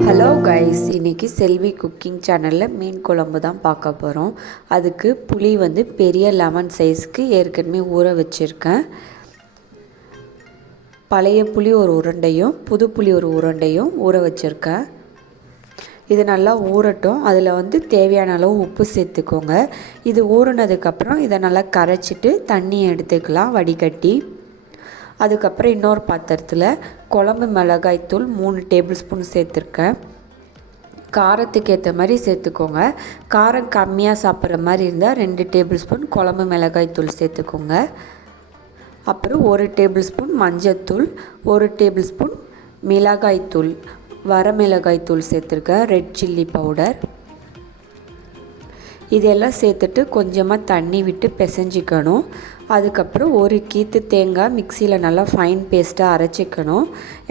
Hello guys இன்றைக்கி செல்வி cooking சேனலில் மீன் குழம்பு தான் பார்க்க போகிறோம் அதுக்கு புளி வந்து பெரிய லெமன் சைஸ்க்கு ஏற்கனவே ஊற வச்சுருக்கேன். பழைய புளி ஒரு உருண்டையும் புது புளி ஒரு உருண்டையும் ஊற வச்சுருக்கேன். இது நல்லா ஊறட்டும். அதில் வந்து தேவையான அளவு உப்பு சேர்த்துக்கோங்க. இது ஊறினதுக்கப்புறம் இதை நல்லா கரைச்சிட்டு தண்ணி எடுத்துக்கலாம் வடிகட்டி. அதுக்கப்புறம் இன்னொரு பாத்திரத்தில் குழம்பு மிளகாய்த்தூள் மூணு டேபிள் ஸ்பூன் சேர்த்துருக்கேன். காரத்துக்கு ஏற்ற மாதிரி சேர்த்துக்கோங்க. காரம் கம்மியாக சாப்பிட்ற மாதிரி இருந்தால் ரெண்டு டேபிள் ஸ்பூன் குழம்பு மிளகாய்த்தூள் சேர்த்துக்கோங்க. அப்புறம் ஒரு டேபிள் ஸ்பூன் மஞ்சத்தூள் ஒரு டேபிள் ஸ்பூன் மிளகாய்த்தூள் வரமிளகாய்த்தூள் சேர்த்துருக்கேன். ரெட் சில்லி பவுடர் இதெல்லாம் சேர்த்துட்டு கொஞ்சமாக தண்ணி விட்டு பிசைஞ்சிக்கணும். அதுக்கப்புறம் ஒரு கீத்து தேங்காய் மிக்சியில் நல்லா ஃபைன் பேஸ்ட்டாக அரைச்சிக்கணும்.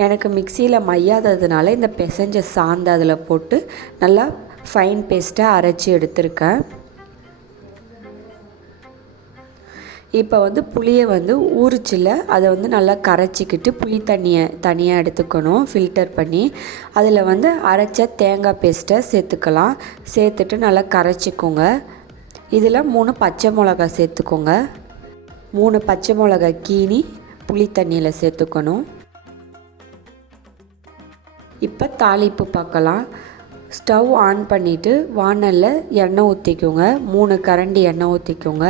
எனக்கு மிக்சியில் மையாததுனால இந்த பிசைஞ்ச சாந்து அதில் போட்டு நல்லா ஃபைன் பேஸ்ட்டாக அரைச்சி எடுத்திருக்கேன். இப்போ வந்து புளியை வந்து ஊறிச்சில் அதை வந்து நல்லா கரைச்சிக்கிட்டு புளி தண்ணியை தனியாக எடுத்துக்கணும் ஃபில்டர் பண்ணி. அதில் வந்து அரைச்ச தேங்காய் பேஸ்ட்டை சேர்த்துக்கலாம். சேர்த்துட்டு நல்லா கரைச்சிக்கோங்க. இதில் மூணு பச்சை மிளகா சேர்த்துக்கோங்க. மூணு பச்சை மிளகா கீனி புளி தண்ணியில் சேர்த்துக்கணும். இப்போ தாளிப்பு பார்க்கலாம் ஸ்டவ் ஆன் பண்ணிவிட்டு வானலில் எண்ணெய் ஊற்றிக்கோங்க மூணு கரண்டி எண்ணெய் ஊற்றிக்கோங்க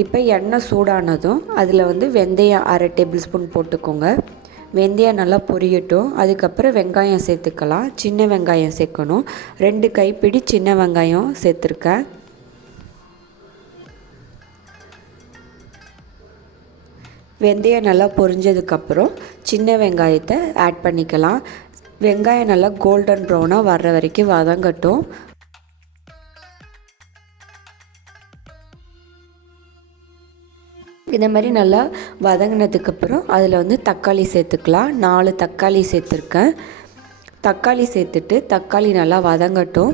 இப்போ எண்ணெய் சூடானதும் அதில் வந்து வெந்தயம் அரை டேபிள் ஸ்பூன் போட்டுக்கோங்க. வெந்தயம் நல்லா பொரியட்டும். அதுக்கப்புறம் வெங்காயம் சேர்த்துக்கலாம். சின்ன வெங்காயம் சேர்க்கணும். ரெண்டு கைப்பிடி சின்ன வெங்காயம் சேர்த்துருக்கேன். வெந்தயம் நல்லா பொரிஞ்சதுக்கப்புறம் சின்ன வெங்காயத்தை ஆட் பண்ணிக்கலாம். வெங்காயம் நல்லா கோல்டன் ப்ரௌனாக வர்ற வரைக்கும் வதங்கட்டும். இந்த மாதிரி நல்லா வதங்கினதுக்கப்புறம் அதில் வந்து தக்காளி சேர்த்துக்கலாம். நாலு தக்காளி சேர்த்துருக்கேன். தக்காளி சேர்த்துட்டு தக்காளி நல்லா வதங்கட்டும்.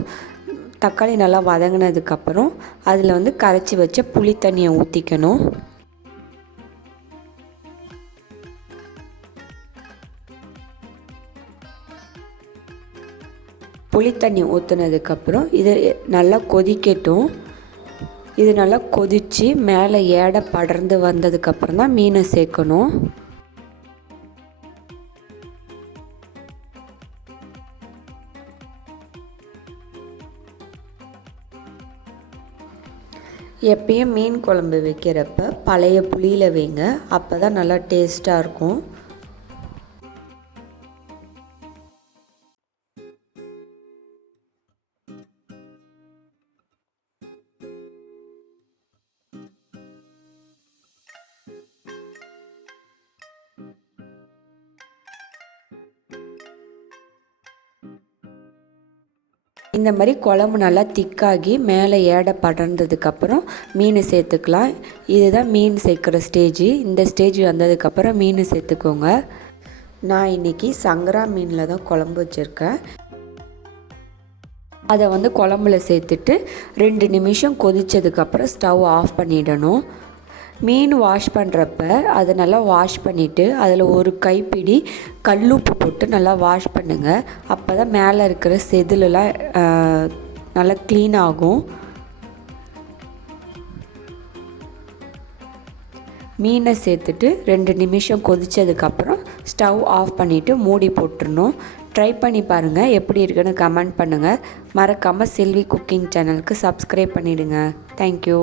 தக்காளி நல்லா வதங்கினதுக்கப்புறம் அதில் வந்து கரைச்சி வச்ச புளி தண்ணியை ஊற்றிக்கணும் புளி தண்ணி ஊற்றுனதுக்கப்புறம் இது நல்லா கொதிக்கட்டும். இது நல்லா கொதித்து மேலே ஏடை படர்ந்து வந்ததுக்கப்புறம் தான் மீனை சேர்க்கணும். எப்பயும் மீன் குழம்பு வைக்கிறப்ப பழைய புளியில் வைங்க அப்போ தான் நல்லா டேஸ்ட்டாக இருக்கும். இந்த மாதிரி குழம்பு நல்லா திக்காகி மேலே ஏடை படர்ந்ததுக்கப்புறம் மீன் சேர்த்துக்கலாம். இதுதான் மீன் சேர்க்குற ஸ்டேஜ் இந்த ஸ்டேஜ் வந்ததுக்கப்புறம் மீன் சேர்த்துக்கோங்க. நான் இன்றைக்கி சங்கரா மீனில் தான் குழம்பு வச்சுருக்கேன். அதை வந்து குழம்புல சேர்த்துட்டு ரெண்டு நிமிஷம் கொதித்ததுக்கப்புறம் ஸ்டவ் ஆஃப் பண்ணிடணும். மீன் வாஷ் பண்ணுறப்ப அதை நல்லா வாஷ் பண்ணிவிட்டு அதில் ஒரு கைப்பிடி கல்லுப்பு போட்டு நல்லா வாஷ் பண்ணுங்கள் அப்போ தான் மேலே இருக்கிற செதிலெலாம் நல்லா க்ளீன் ஆகும். மீனை சேர்த்துட்டு ரெண்டு நிமிஷம் கொதித்ததுக்கப்புறம் ஸ்டவ் ஆஃப் பண்ணிவிட்டு மூடி போட்டுடணும் ட்ரை பண்ணி பாருங்கள் எப்படி இருக்குன்னு கமெண்ட் பண்ணுங்கள் மறக்காமல் செல்வி குக்கிங் சேனலுக்கு சப்ஸ்கிரைப் பண்ணிவிடுங்க தேங்க்யூ